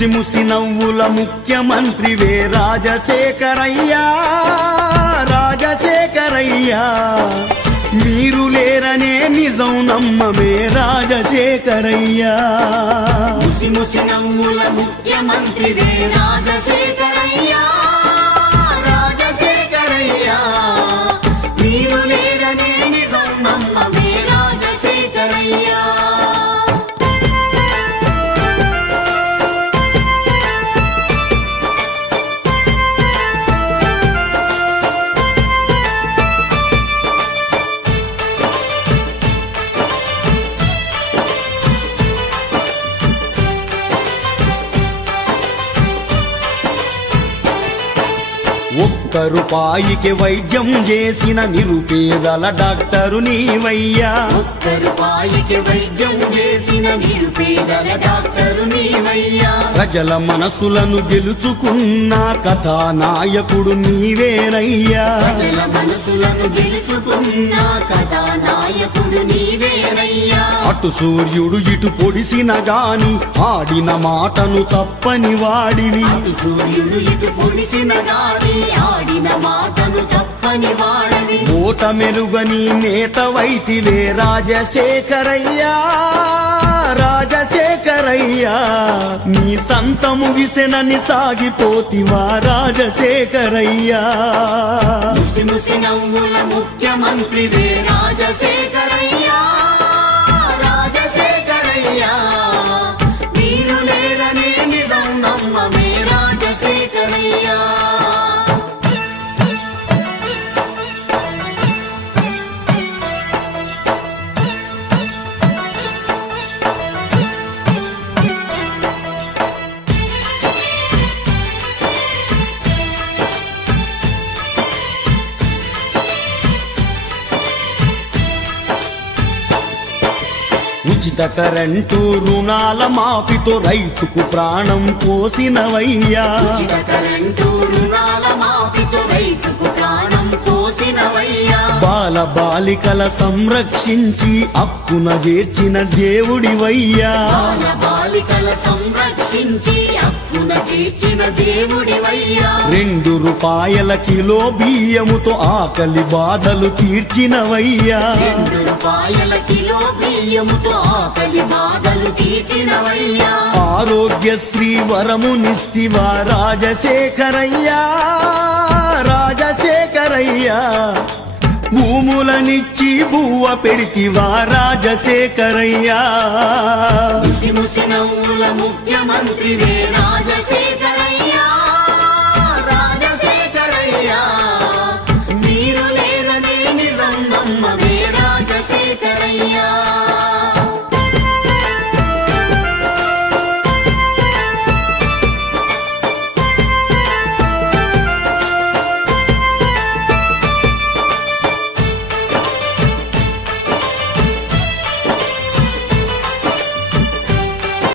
ముసి ముసి నవ్వుల ముఖ్యమంత్రివే రాజశేఖరయ్యా రాజశేఖరయ్యా మీరు లేరనే నిజం నమ్మమే రాజశేఖరయ్యా ముసి ముసి నవ్వుల ముఖ్యమంత్రివే రాజశేఖరయ్యా రాజశేఖరయ్యా మీరు లేరనే నిజం నమ్మమే రాజశేఖరయ్యా ఒక్క రూపాయికి వైద్యం చేసిన నిరుపేదల డాక్టరు నీవయ్యా ఒక్క రూపాయికి వైద్యం చేసిన నిరుపేదల డాక్టరు నీవయ్యా ప్రజల మనసులను గెలుచుకున్న కథానాయకుడు నీవేనయ్యా ప్రజల మనసులను గెలుచుకున్న కథానాయకుడు నీవేనయ్యా అటు సూర్యుడు ఇటు పొడిసిన గాని ఆడిన మాటను తప్పని వాడివి అటు సూర్యుడు ఇటు పొడిసిన గాని ఆడిన మాటను తప్పని వాడని ఓట మెరుగని నేతవైతివే రాజశేఖరయ్యా రాజశేఖరయ్యా నీ సంతము విసెనని సాగిపోతివా రాజశేఖరయ్యా ముసి ముసి నవ్వుల ముఖ్యమంత్రివే రాజశేఖరయ్యా రాజశేఖరయ్యా మీరు లేరనే నిజం నమ్మమే రాజశేఖరయ్యా ఉచిత కరెంటు రుణాల మాఫీతో రైతుకు ప్రాణం పోసినవయ్యా ఉచిత కరెంటు రుణాల మాఫీతో రైతుకు ప్రాణం పోసినవయ్యా బాల బాలికల సంరక్షించి హక్కున చేర్చిన దేవుడివయ్యా బాల బాలికల సంరక్షించి హక్కున చేర్చిన దేవుడివయ్యా 2 రూపాయల కిలో బియ్యముతో ఆకలి బాధలు తీర్చినవయ్యా 2 రూపాయల కిలో బియ్యముతో ఆకలి బాధలు తీర్చినవయ్యా ఆరోగ్యశ్రీ వరమునిస్తివా రాజశేఖరయ్యా రాజశేఖరయ్యా భూములనిచ్చి బువ్వ పెడితివా రాజశేఖరయ్యా ముసి ముసి నవ్వుల ముఖ్యమంత్రివే రాజశేఖరయ్యా